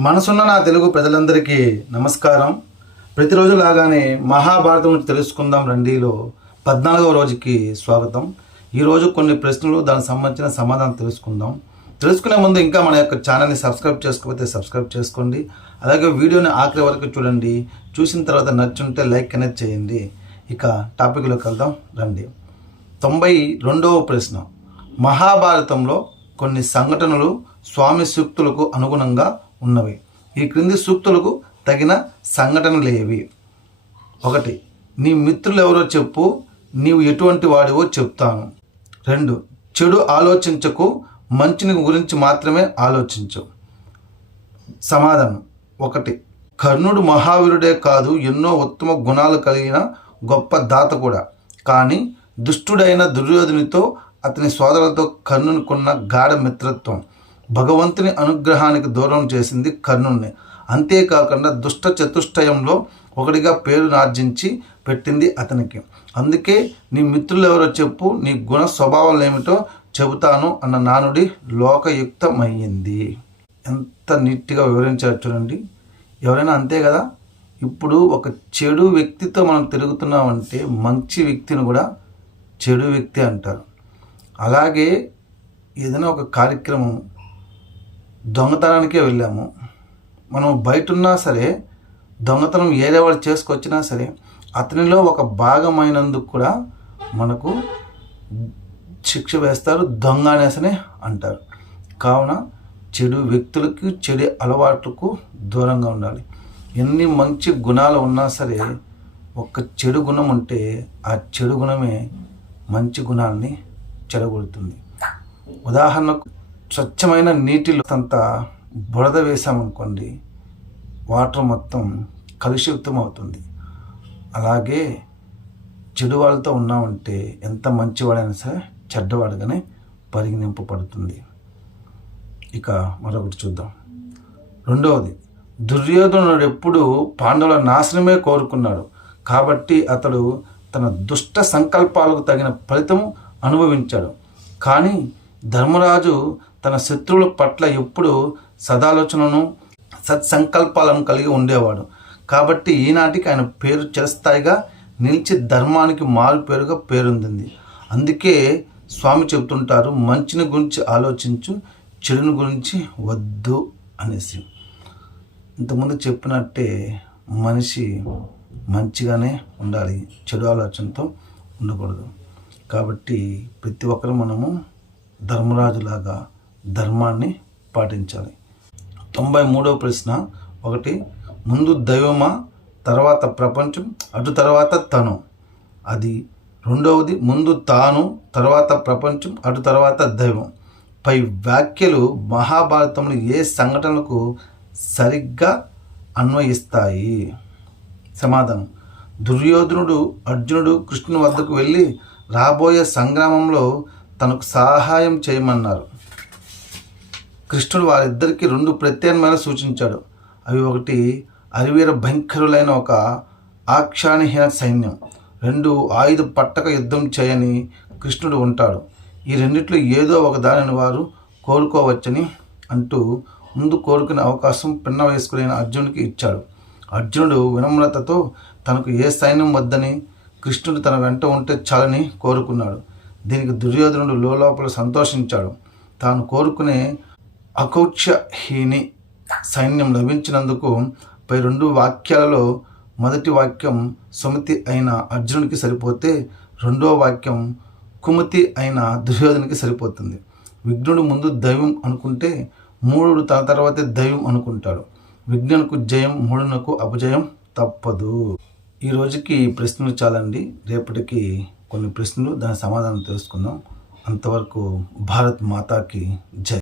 మనసున్న నా తెలుగు ప్రజలందరికీ నమస్కారం. ప్రతిరోజు లాగానే మహాభారతం గురించి తెలుసుకుందాం రండిలో పద్నాలుగవ రోజుకి స్వాగతం. ఈరోజు కొన్ని ప్రశ్నలు దానికి సంబంధించిన సమాధానం తెలుసుకుందాం. తెలుసుకునే ముందు ఇంకా మన యొక్క ఛానల్ని సబ్స్క్రైబ్ చేసుకోకపోతే సబ్స్క్రైబ్ చేసుకోండి. అలాగే వీడియోని ఆఖరి వరకు చూడండి. చూసిన తర్వాత నచ్చుంటే లైక్ కనెక్ట్ చేయండి. ఇక టాపిక్లోకి వెళ్దాం రండి. తొంభై రెండవ ప్రశ్న. మహాభారతంలో కొన్ని సంఘటనలు స్వామి సూక్తులకు అనుగుణంగా ఉన్నవి. ఈ క్రింది సూక్తులకు తగిన సంఘటనలేవి ఒకటి నీ మిత్రులు ఎవరో చెప్పు నీవు ఎటువంటి వాడివో చెప్తాను. రెండు చెడు ఆలోచించకు మంచిని గురించి మాత్రమే ఆలోచించు. సమాధానం ఒకటి కర్ణుడు మహావీరుడే కాదు ఎన్నో ఉత్తమ గుణాలు కలిగిన గొప్ప దాత కూడా. కానీ దుష్టుడైన దుర్యోధునితో అతని సోదరులతో కర్ణునికున్న గాఢ మిత్రత్వం. భగవంతుని అనుగ్రహానికి దూరం చేసింది కర్ణుణ్ణి. అంతేకాకుండా దుష్ట చతుష్టయంలో ఒకటిగా పేరునార్జించి పెట్టింది అతనికి. అందుకే నీ మిత్రులు ఎవరో చెప్పు నీ గుణ స్వభావాలు ఏమిటో చెబుతాను అన్న నానుడి లోకయుక్తమయ్యింది. ఎంత నీట్గా వివరించారు చూడండి. ఎవరైనా అంతే కదా? ఇప్పుడు ఒక చెడు వ్యక్తితో మనం తిరుగుతున్నామంటే మంచి వ్యక్తిని కూడా చెడు వ్యక్తి అంటారు. అలాగే ఏదైనా ఒక కార్యక్రమం దొంగతనానికే వెళ్ళాము. మనం బయట ఉన్నా సరే దొంగతనం ఏదే వాళ్ళు చేసుకొచ్చినా సరే అతనిలో ఒక భాగమైనందుకు కూడా మనకు శిక్ష వేస్తారు దొంగ అనేసనే అంటారు. కావున చెడు వ్యక్తులకు చెడు అలవాట్లకు దూరంగా ఉండాలి. ఎన్ని మంచి గుణాలు ఉన్నా సరే ఒక చెడు గుణం ఉంటే ఆ చెడు గుణమే మంచి గుణాన్ని చెడగొడుతుంది. ఉదాహరణకు స్వచ్ఛమైన నీటిలో అంత బురద వేసామనుకోండి వాటర్ మొత్తం కలుషితం అవుతుంది అలాగే చెడు వాళ్ళతో ఉన్నామంటే ఎంత మంచివాడైనా సరే చెడ్డవాడుగానే పరిగణింపబడుతుంది. ఇక మరొకటి చూద్దాం. రెండవది దుర్యోధనుడు ఎప్పుడు పాండవుల నాశనమే కోరుకున్నాడు. కాబట్టి అతడు తన దుష్ట సంకల్పాలకు తగిన ఫలితం అనుభవించాడు. కానీ ధర్మరాజు తన శత్రువుల పట్ల ఎప్పుడు సదాలోచనను సత్సంకల్పాలను కలిగి ఉండేవాడు. కాబట్టి ఈనాటికి ఆయన పేరు చిరస్థాయిగా నిలిచి ధర్మానికి మారు పేరుగా పేరొందింది. అందుకే స్వామి చెబుతుంటారు మంచిని గురించి ఆలోచించు చెడుని గురించి వద్దు అనేసి. ఇంతకుముందు చెప్పినట్టే మనిషి మంచిగానే ఉండాలి చెడు ఆలోచనతో ఉండకూడదు. కాబట్టి ప్రతి ఒక్కరు మనము ధర్మరాజులాగా ధర్మాన్ని పాటించాలి. తొంభై మూడవ ప్రశ్న ఒకటి ముందు దైవమా తర్వాత ప్రపంచం అటు తర్వాత తను? అది రెండవది ముందు తాను తర్వాత ప్రపంచం అటు తర్వాత దైవం. పై వ్యాఖ్యలు మహాభారతంలో ఏ సంఘటనలకు సరిగ్గా అన్వయిస్తాయి? సమాధానం దుర్యోధనుడు అర్జునుడు కృష్ణుని వద్దకు వెళ్ళి రాబోయే సంగ్రామంలో తనకు సహాయం చేయమన్నారు. కృష్ణుడు వారిద్దరికి రెండు ప్రత్యామ్నాయాలు సూచించాడు. అవి ఒకటి అరివీర భయంకరులైన ఒక ఆక్షాణహీన సైన్యం రెండు ఆయుధ పట్టక యుద్ధం చేయని కృష్ణుడు ఉంటాడు. ఈ రెండిట్లో ఏదో ఒక దానిని వారు కోరుకోవచ్చని అంటూ ముందు కోరుకునే అవకాశం పిన్న వయస్కులైన అర్జునుడికి ఇచ్చాడు. అర్జునుడు వినమ్రతతో తనకు ఏ సైన్యం వద్దని కృష్ణుడు తన వెంట ఉంటే చాలని కోరుకున్నాడు. దీనికి దుర్యోధనుడు లోపల సంతోషించాడు. తాను కోరుకునే అకౌక్షహీని సైన్యం లభించినందుకు పై రెండు వాక్యాలలో మొదటి వాక్యం సుమతి అయిన అర్జునుడికి సరిపోతే రెండో వాక్యం కుమతి అయిన దుర్యోధనికి సరిపోతుంది. విఘ్నుడు ముందు దైవం అనుకుంటే మూడు తన తర్వాతే దైవం అనుకుంటాడు. విఘ్నునికి జయం మూడునకు అపజయం తప్పదు. ఈ రోజుకి ప్రశ్నలు చాలండి. రేపటికి కొన్ని ప్రశ్నలు దాని సమాధానం తెలుసుకుందాం. అంతవరకు భారత్ మాతాకి జై.